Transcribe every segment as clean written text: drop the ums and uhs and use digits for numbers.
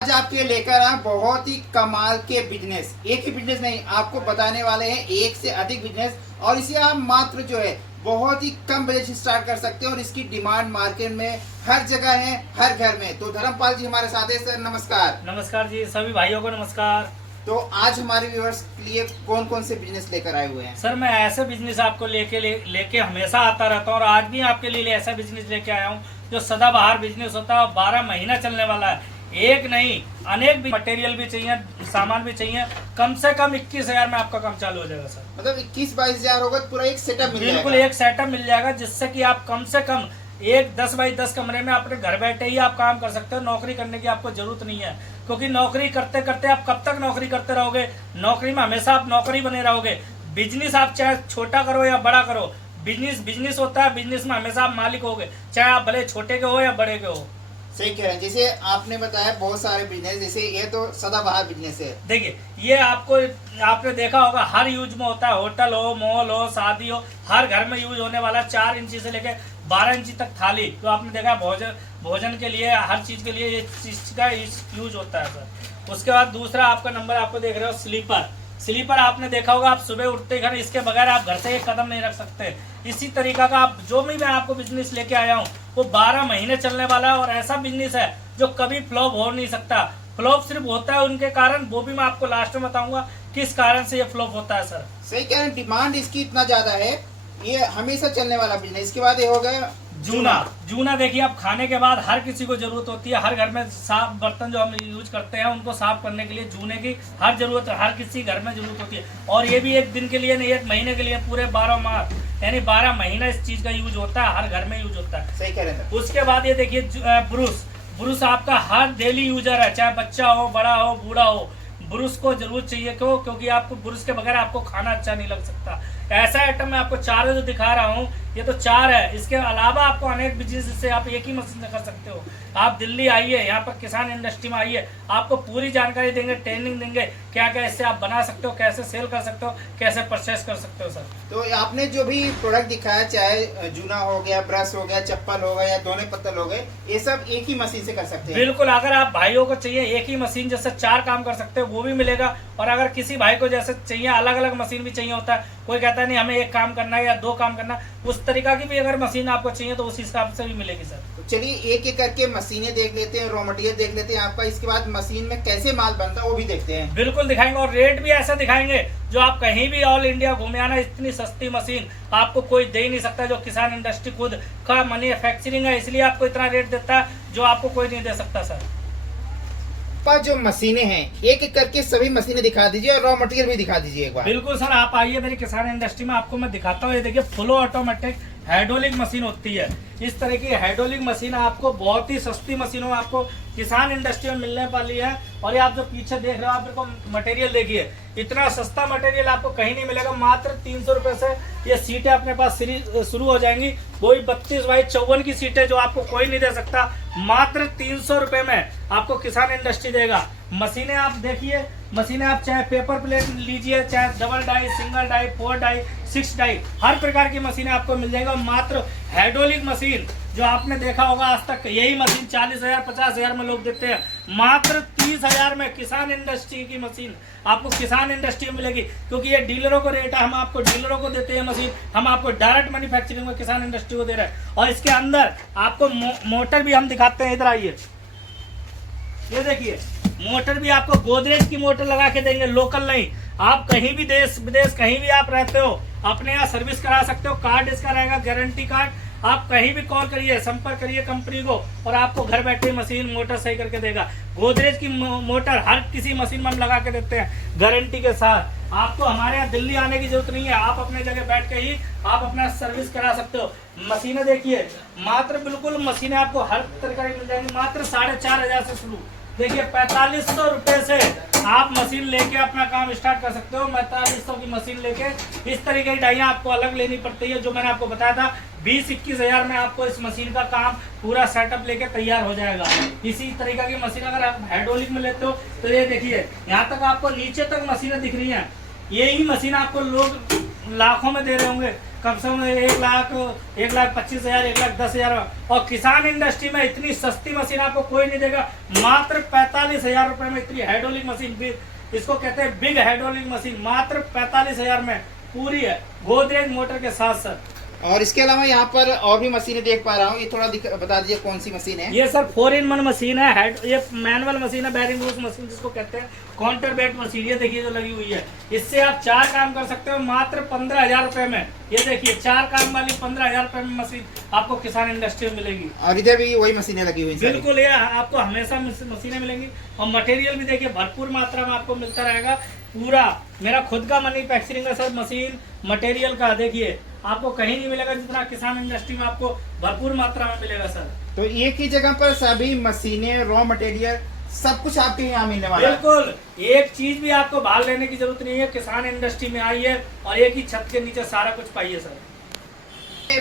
आज आपके लिए लेकर आए बहुत ही कमाल के बिजनेस। एक ही बिजनेस नहीं, आपको बताने वाले हैं एक से अधिक बिजनेस, और इसे आप मात्र जो है बहुत ही कम बजट से स्टार्ट कर सकते हैं और इसकी डिमांड मार्केट में हर जगह है, हर घर में। तो धर्मपाल जी हमारे साथ है। सर नमस्कार। नमस्कार जी, सभी भाइयों को नमस्कार। तो आज हमारे व्यूअर्स के लिए कौन कौन से बिजनेस लेकर आए हुए हैं? सर मैं ऐसे बिजनेस आपको लेके हमेशा आता रहता हूँ और आज भी आपके लिए ऐसा बिजनेस लेके आया हूँ जो सदाबहार बिजनेस होता है और 12 महीना चलने वाला है। एक नहीं, अनेक भी मटेरियल भी चाहिए, सामान भी चाहिए। कम से कम 21,000 में आपका काम चालू हो जाएगा सर। मतलब 21-22 हजार होगा, पूरा एक सेटअप मिल बिल्कुल जाएगा। एक सेटअप मिल जाएगा जिससे कि आप कम से कम एक 10 बाई 10 कमरे में अपने घर बैठे ही आप काम कर सकते हो। नौकरी करने की आपको जरूरत नहीं है, क्योंकि नौकरी करते करते आप कब तक नौकरी करते रहोगे? नौकरी में हमेशा आप नौकरी बने रहोगे। बिजनेस आप चाहे छोटा करो या बड़ा करो, बिजनेस होता है। बिजनेस में हमेशा आप मालिक होगे, चाहे आप भले छोटे के हो या बड़े के हो। सही कह रहे हैं। जैसे आपने बताया बहुत सारे बिजनेस, जैसे ये तो सदाबहार बिजनेस है। देखिए ये आपने देखा होगा, हर यूज में होता है। होटल हो, मॉल हो, शादी हो, हर घर में यूज होने वाला 4 इंची से लेके 12 इंची तक थाली। तो आपने देखा भोजन के लिए, हर चीज के लिए ये चीज का यूज होता है सर। उसके बाद दूसरा आपका नंबर आपको देख रहे हो स्लीपर आपने देखा होगा, आप सुबह उठते घर इसके बगैर आप घर से एक कदम नहीं रख सकते। इसी तरीका का आप जो भी मैं आपको बिजनेस लेके आया हूँ वो 12 महीने चलने वाला है और ऐसा बिजनेस है जो कभी फ्लॉप हो नहीं सकता। फ्लॉप सिर्फ होता है उनके कारण, वो भी मैं आपको लास्ट में बताऊंगा किस कारण से ये फ्लॉप होता है सर। सही कह रहे हैं, डिमांड इसकी इतना ज्यादा है, ये हमेशा चलने वाला बिजनेस। इसके बाद ये हो गया जूना देखिए, आप खाने के बाद हर किसी को जरूरत होती है। हर घर में साफ बर्तन जो हम यूज करते हैं उनको साफ करने के लिए जूने की हर जरूरत, हर किसी घर में जरूरत होती है। और ये भी एक दिन के लिए नहीं, एक महीने के लिए, पूरे 12 माह यानी 12 महीना इस चीज का यूज होता है, हर घर में यूज होता है। सही कह रहे हैं। उसके बाद ये देखिए ब्रुश आपका हर डेली यूजर है, चाहे बच्चा हो, बड़ा हो, बूढ़ा हो, ब्रुश को जरूर चाहिए। क्यों? क्योंकि आपको ब्रुश के बगैर आपको खाना अच्छा नहीं लग सकता। ऐसा आइटम मैं आपको 4 जो दिखा रहा हूँ, ये तो 4 है। इसके अलावा आपको अनेक बिजनेस से आप एक ही मशीन से कर सकते हो। आप दिल्ली आइए, यहाँ पर किसान इंडस्ट्री में आइए, आपको पूरी जानकारी देंगे, ट्रेनिंग देंगे, क्या क्या इससे आप बना सकते हो, कैसे सेल कर सकते हो, कैसे परचेस कर सकते हो सर। तो आपने जो भी प्रोडक्ट दिखाया, चाहे जूना हो गया, ब्रश हो गया, चप्पल हो गया या दोने पत्तल हो गए, ये सब एक ही मशीन से कर सकते हैं। बिल्कुल, अगर आप भाइयों को चाहिए एक ही मशीन जैसे 4 काम कर सकते हो वो भी मिलेगा। और अगर किसी भाई को जैसे चाहिए अलग अलग मशीन भी चाहिए होता है, कोई कहता है नहीं हमें एक काम करना है या 2 काम करना, उस तरीका की भी अगर मशीन आपको चाहिए तो उस हिसाब से भी मिलेगी सर। तो चलिए एक एक करके मशीनें देख लेते हैं, रॉ मटेरियल देख लेते हैं आपका। इसके बाद मशीन में कैसे माल बनता है वो भी देखते हैं। बिल्कुल दिखाएंगे, और रेट भी ऐसा दिखाएंगे जो आप कहीं भी ऑल इंडिया घूमे आना, इतनी सस्ती मशीन आपको कोई दे ही नहीं सकता। जो किसान इंडस्ट्री खुद का मैन्युफैक्चरिंग है, इसलिए आपको इतना रेट देता है जो आपको कोई नहीं दे सकता सर। पर जो मशीनें हैं एक एक करके सभी मशीनें दिखा दीजिए और रॉ मटेरियल भी दिखा दीजिए एक बार। बिल्कुल सर, आप आइए मेरी किसान इंडस्ट्री में, आपको मैं दिखाता हूँ। ये देखिए फुल ऑटोमेटिक हाइड्रोलिक मशीन होती है। इस तरह की हाइड्रोलिक मशीन आपको बहुत ही सस्ती मशीनों आपको किसान इंडस्ट्री में मिलने वाली है। और ये आप जो पीछे देख रहे हो, आप देखो मटेरियल देखिए, इतना सस्ता मटेरियल आपको कहीं नहीं मिलेगा। मात्र 300 रुपए से ये सीटें अपने पास शुरू हो जाएंगी। वही 32 बाई 54 की सीटें जो आपको कोई नहीं दे सकता, मात्र 300 रुपए में आपको किसान इंडस्ट्री देगा। मशीनें आप देखिए, मशीनें आप चाहे पेपर प्लेट लीजिए, चाहे double die, single die, 4 die, 6 die, हर प्रकार की मशीनें आपको मिल जाएगा। मात्र हाइड्रोलिक मशीन जो आपने देखा होगा आज तक, यही मशीन 40,000 50,000 में लोग देते हैं, मात्र 30,000 में किसान इंडस्ट्री की मशीन आपको किसान इंडस्ट्री में मिलेगी। क्योंकि ये डीलरों को रेट है, हम आपको डीलरों को देते हैं मशीन, हम आपको डायरेक्ट मैन्युफैक्चरिंग में किसान इंडस्ट्री को दे रहे हैं। और इसके अंदर आपको मोटर भी हम दिखाते हैं, इधर आइए, ये देखिए मोटर भी आपको गोदरेज की मोटर लगा के देंगे, लोकल नहीं। आप कहीं भी देश विदेश कहीं भी आप रहते हो, अपने यहाँ सर्विस करा सकते हो। कार्ड इसका रहेगा गारंटी कार्ड। आप कहीं भी कॉल करिए, संपर्क करिए कंपनी को, और आपको घर बैठे मशीन मोटर सही करके देगा। गोदरेज की मोटर हर किसी मशीन में हम लगा के देते हैं गारंटी के साथ। आपको हमारे यहाँ दिल्ली आने की जरूरत नहीं है, आप अपने जगह बैठ के ही आप अपना सर्विस करा सकते हो। मशीनें देखिए, मात्र बिल्कुल मशीनें आपको हर तरह की मिल जाएंगी, मात्र 4,500 से शुरू। देखिए 4500 रुपए से आप मशीन लेके अपना काम स्टार्ट कर सकते हो। 4500 की मशीन लेके इस तरीके की डाइयाँ आपको अलग लेनी पड़ती है, जो मैंने आपको बताया था। 20-21 हजार में आपको इस मशीन का काम पूरा सेटअप लेके तैयार हो जाएगा। इसी तरीके की मशीन अगर आप हाइड्रोलिक में लेते हो तो ये देखिए यहाँ तक आपको नीचे तक मशीनें दिख रही हैं। यही मशीन आपको लोग लाखों में दे रहे होंगे, कम से कम 1,25,000, 1,10,000। और किसान इंडस्ट्री में इतनी सस्ती मशीन आपको कोई नहीं देगा। मात्र 45,000 रुपए में इतनी हाइड्रोलिक मशीन, इसको कहते हैं बिग हाइड्रोलिक मशीन, मात्र 45,000 में पूरी है, गोदरेज मोटर के साथ साथ। और इसके अलावा यहाँ पर और भी मशीनें देख पा रहा हूँ, ये थोड़ा बता दीजिए कौन सी मशीन है? ये सर 4-in-1 मशीन है, ये मैनुअल मशीन है, बैरिंग रूस मशीन जिसको कहते हैं, काउंटर बेल्ट मशीन। ये देखिए जो लगी हुई है, इससे आप 4 काम कर सकते हो मात्र 15,000 रुपए में। ये देखिए 4 काम वाली 15,000 रुपए में मशीन आपको किसान इंडस्ट्री में मिलेगी। और इधर भी वही मशीनें लगी हुई हैं? बिल्कुल, ये आपको हमेशा मशीनें मिलेंगी। और मटेरियल भी देखिए भरपूर मात्रा में आपको मिलता रहेगा। पूरा मेरा खुद का मैन्युफैक्चरिंग है सर, मशीन मटेरियल का देखिए आपको कहीं नहीं मिलेगा जितना किसान इंडस्ट्री में आपको भरपूर मात्रा में मिलेगा सर। तो एक ही जगह पर सभी मशीनें, रॉ मटेरियल सब कुछ आपके यहाँ मिलने वाला है? बिल्कुल, एक चीज भी आपको बाहर लेने की जरूरत नहीं है, किसान इंडस्ट्री में आइए और एक ही छत के नीचे सारा कुछ पाइए सर।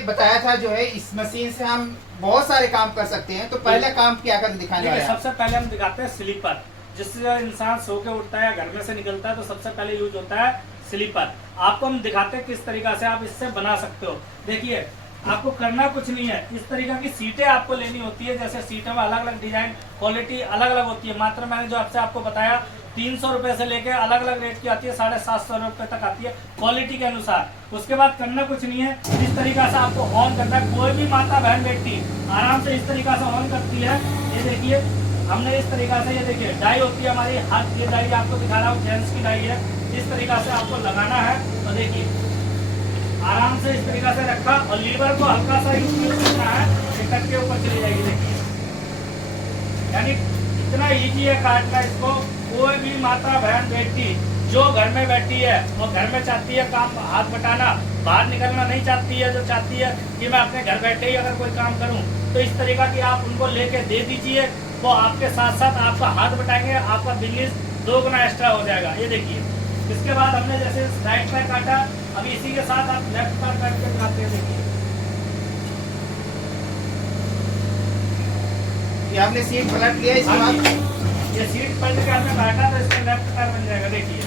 बताया था जो है इस मशीन से हम बहुत सारे काम कर सकते हैं, तो पहले काम क्या कर दिखाने वाले हैं? सबसे पहले हम दिखाते हैं स्लीपर, जिससे इंसान सो के उठता है, घर में से निकलता है, तो सबसे पहले यूज होता है स्लीपर। आपको हम दिखाते हैं किस तरीका से आप इससे बना सकते हो। देखिए आपको करना कुछ नहीं है, इस तरीका की सीटें आपको लेनी होती है। जैसे सीटों में अलग अलग डिजाइन, क्वालिटी अलग अलग होती है। मात्र मैंने जो आपसे आपको बताया 300 रुपए से लेके अलग अलग रेट की आती है, 750 रुपए तक आती है क्वालिटी के अनुसार। उसके बाद करना कुछ नहीं है, इस तरीका से आपको ऑन करना है। कोई भी माता बहन बेटी आराम से इस तरीका से ऑन करती है। ये देखिए हमने इस तरीका से, ये देखिए डाई होती है हमारी हाथ, ये डाई आपको दिखा रहा हूँ, जेंट्स की डाई है। इस तरीका से आपको लगाना है और देखिए आराम से इस तरीका से रखा और लीवर को हल्का सा यूज करना है, टिकट के ऊपर चली जाएगी। देखिए यानी इतना इजी है काटना इसको। कोई भी माता बहन बेटी जो घर में बैठी है और घर में चाहती है काम हाथ बटाना, बाहर निकलना नहीं चाहती है, जो चाहती है कि मैं अपने घर बैठे ही अगर कोई काम करूं, तो इस तरीका की आप उनको लेके दे दीजिए, वो आपके साथ साथ आपका हाथ बटाएंगे, आपका बिजनेस 2 गुना एक्स्ट्रा हो जाएगा। ये देखिए इसके बाद हमने जैसे राइट पैर काटा, अभी इसी के साथ आप लेफ्ट पैर काट के दिखाते हैं। देखिए ये आपने सीट पलट लिया, इसके बाद ये सीट पलट के आपने काटा तो इसका लेफ्ट पैर बन जाएगा। देखिए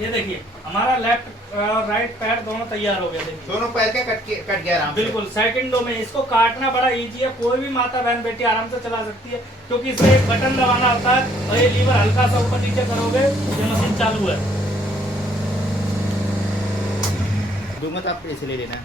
ये देखिए हमारा लेफ्ट और राइट पैर दोनों तैयार हो गए। देखिए दोनों पैर के कट गया आराम से। बिल्कुल सेकंडों में। इसको काटना बड़ा इजी है, कोई भी माता बहन बेटी आराम से चला सकती है, क्योंकि इसमें एक बटन दबाना होता है और ये लीवर हल्का सा ऊपर नीचे करोगे ये मशीन चालू है। दूंगा आप पैसे ले लेना।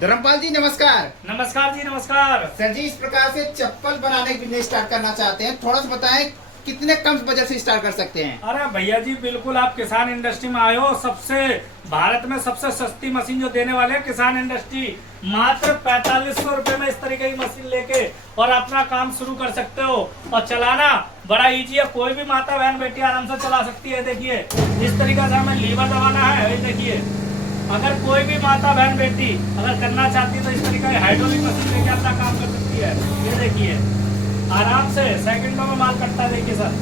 धर्मपाल जी नमस्कार। नमस्कार जी नमस्कार। सर जी, इस प्रकार से चप्पल बनाने का बिजनेस स्टार्ट करना चाहते हैं, थोड़ा सा बताएं कितने कम बजट से स्टार्ट कर सकते हैं? अरे भैया जी बिल्कुल, आप किसान इंडस्ट्री में आए हो, सबसे भारत में सबसे सस्ती मशीन जो देने वाले हैं किसान इंडस्ट्री। मात्र 4500 रुपए में इस तरीके की मशीन लेके और अपना काम शुरू कर सकते हो। और चलाना बड़ा इजी है, कोई भी माता बहन बेटी आराम से चला सकती है। देखिए इस तरीके से हमें लीवर दबाना है। ये देखिए अगर कोई भी माता बहन बेटी अगर करना चाहती है तो इस तरीके की हाइड्रोलिक मशीन लेके अपना काम कर सकती है। ये देखिए आराम से सेकंडों में माल कटता है। देखिए सर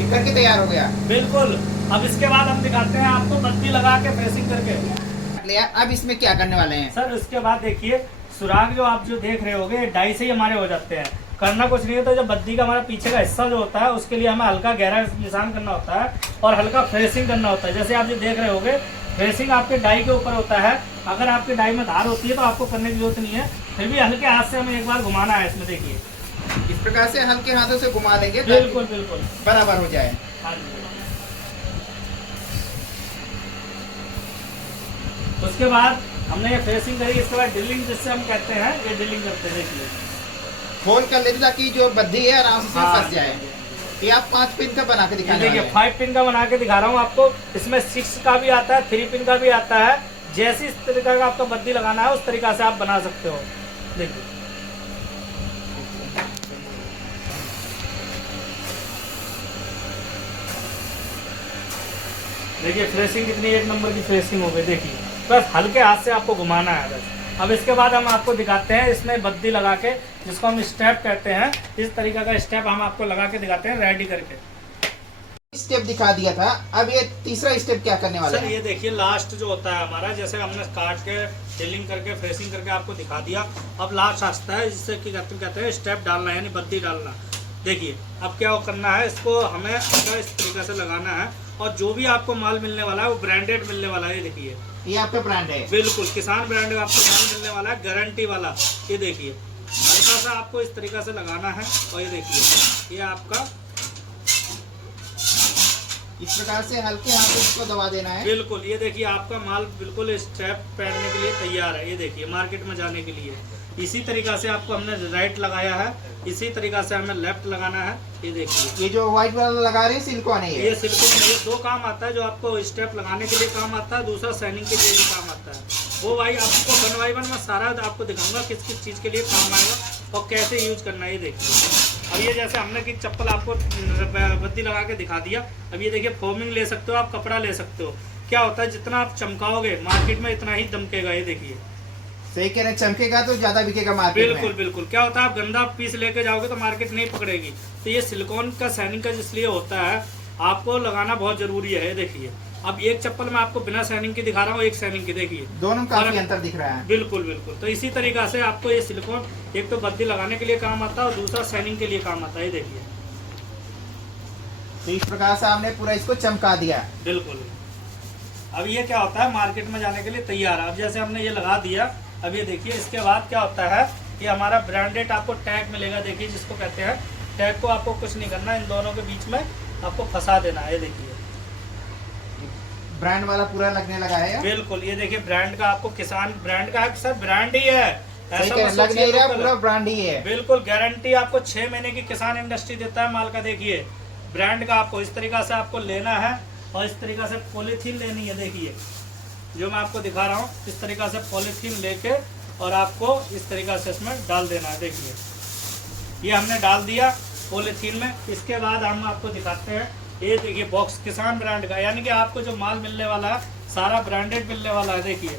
ये करके तैयार हो गया। बिल्कुल। अब इसके बाद हम दिखाते हैं आपको बत्ती लगा के प्रेसिंग करके। अब इसमें क्या करने वाले हैं? सर इसके बाद देखिए सुराग जो आप जो देख रहे होगे डाई से ही हमारे हो जाते हैं। करना कुछ नहीं है, तो जो बत्ती का हमारा पीछे का हिस्सा जो होता है उसके लिए हमें हल्का गहरा निशान करना होता है और हल्का फ्रेसिंग करना होता है। जैसे आप जो देख रहे होगे फ्रेसिंग आपके डाई के ऊपर होता है। अगर आपके डाई में धार होती है तो आपको करने की जरूरत नहीं है, फिर भी हल्के हाथ से हमें एक बार घुमाना है। इसमें देखिए इस प्रकार से हल्के हाथों से घुमा देंगे, बिल्कुल बिल्कुल बराबर हो जाए। हाँ जी। उसके बाद हमने ये फ्रेसिंग करी, इसके बाद ड्रिलिंग जिससे हम कहते हैं, ये ड्रिलिंग करते हैं। देखिए खोल कर लेते ताकि जो बद्धी है आराम से फंस जाए। ये आप 5 पिन का बना के दिखाने देखिए 5 पिन का बना के दिखा रहा हूँ आपको। इसमें 6 का भी आता है, 3 पिन का भी आता है। जैसे इस तरीका का आपका बद्दी लगाना है उस तरीका से आप बना सकते हो। देखिए देखिए फ्रेसिंग कितनी एक नंबर की फ्रेसिंग हो गई। देखिए बस हल्के हाथ से आपको घुमाना है बस। अब इसके बाद हम आपको दिखाते हैं इसमें बत्ती लगा के, जिसको हम स्टेप कहते हैं। इस तरीके का स्टेप हम आपको लगा के दिखाते हैं रेडी करके। स्टेप दिखा दिया था, अब ये तीसरा स्टेप क्या करने वाला सर है? ये देखिए लास्ट जो होता है हमारा, जैसे हमने काट के ड्रिलिंग करके फ्रेसिंग करके आपको दिखा दिया। अब लास्ट आता है जिससे कि कहते हैं स्टेप डालना, यानी बत्ती डालना। देखिए अब क्या करना है, इसको हमें अच्छा इस तरीके से लगाना है और जो भी आपको माल मिलने वाला है वो ब्रांडेड मिलने वाला है। ये देखिए ये आपका ब्रांड है। बिल्कुल किसान ब्रांड का आपको माल मिलने वाला है, गारंटी वाला। ये देखिए हल्का सा आपको इस तरीके से लगाना है और ये देखिए ये आपका इस प्रकार से हल्के हाथ से इसको दबा देना है। बिल्कुल ये देखिए आपका माल बिल्कुल स्टेप पहनने के लिए तैयार है। ये देखिए मार्केट में जाने के लिए इसी तरीका से आपको हमने राइट लगाया है, इसी तरीका से हमें लेफ्ट लगाना है। ये देखिए ये जो व्हाइट वाला लगा रहे हैं सिलिकॉन है ये सिलिकॉन में ये दो काम आता है, जो आपको स्टेप लगाने के लिए काम आता है, दूसरा शाइनिंग के लिए भी काम आता है। वो भाई आपको 1 by 1 में सारा आपको दिखाऊंगा किस किस चीज़ के लिए काम आएगा और कैसे यूज करना है। ये देखिए अब ये जैसे हमने कि चप्पल आपको बत्ती लगा के दिखा दिया। अब ये देखिए फोमिंग ले सकते हो आप, कपड़ा ले सकते हो। क्या होता है जितना आप चमकाओगे मार्केट में इतना ही दमकेगा। ये देखिए सही कह रहे हैं, चमकेगा तो ज्यादा बिकेगा मार्केट में। बिल्कुल बिल्कुल। क्या होता है आप गंदा पीस लेके जाओगे तो मार्केट नहीं पकड़ेगी। तो ये सिलिकॉन का शाइनिंग का इसलिए होता है, आपको लगाना बहुत जरूरी है। ये देखिए अब एक चप्पल में आपको बिना शाइनिंग की दिखा रहा हूँ, एक शाइनिंग की देखिए दोनों में काफी अंतर दिख रहा है। बिल्कुल बिल्कुल। तो इसी तरीका से आपको ये सिलिकॉन एक तो बत्ती लगाने के लिए काम आता है और दूसरा शाइनिंग के लिए काम आता है। ये देखिए तो इस प्रकार से आपने पूरा इसको चमका दिया। बिल्कुल। अब ये क्या होता है मार्केट में जाने के लिए तैयार है। अब जैसे हमने ये लगा दिया, अब ये देखिए इसके बाद क्या होता है कि हमारा ब्रांडेड आपको टैग मिलेगा। देखिए जिसको कहते हैं टैग को आपको कुछ नहीं करना, इन दोनों के बीच में आपको फंसा देना है। ये देखिए ब्रांड वाला पूरा लगने लगा है। बिल्कुल ये देखिए ब्रांड का आपको किसान ब्रांड का है, सर ब्रांड ही है, ऐसा मत लग नहीं रहा, सोचिए। पूरा ब्रांड ही है। बिल्कुल गारंटी आपको 6 महीने की किसान इंडस्ट्री देता है माल का। देखिए ब्रांड का आपको इस तरीका से आपको लेना है और इस तरीका से पॉलीथीन लेनी है। देखिए जो मैं आपको दिखा रहा हूँ इस तरीका से पॉलीथीन लेके और आपको इस तरीका से इसमें डाल देना है। देखिए ये हमने डाल दिया पॉलीथीन में। इसके बाद हम आपको दिखाते हैं, ये देखिए बॉक्स किसान ब्रांड का, यानी कि आपको जो माल मिलने वाला है सारा ब्रांडेड मिलने वाला है। देखिए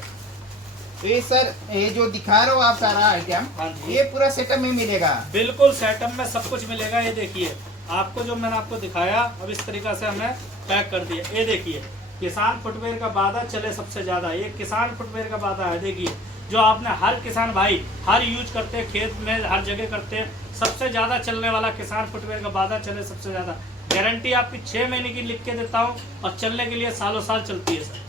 तो ये सर ये जो दिखा रहे हो आप सारा आइटम, हाँ जी। ये पूरा सेटअप में मिलेगा। बिल्कुल सेटअप में सब कुछ मिलेगा। ये देखिए आपको जो मैंने आपको दिखाया अब इस तरीका से हमने पैक कर दिया। ये देखिए किसान फुटवेयर का वादा चले सबसे ज्यादा, ये किसान फुटवेयर का वादा है। देखिए जो आपने हर किसान भाई हर यूज करते हैं, खेत में हर जगह करते हैं, सबसे ज्यादा चलने वाला किसान फुटवेयर का वादा चले सबसे ज्यादा। गारंटी आपकी 6 महीने की लिख के देता हूँ और चलने के लिए सालों साल चलती है सर।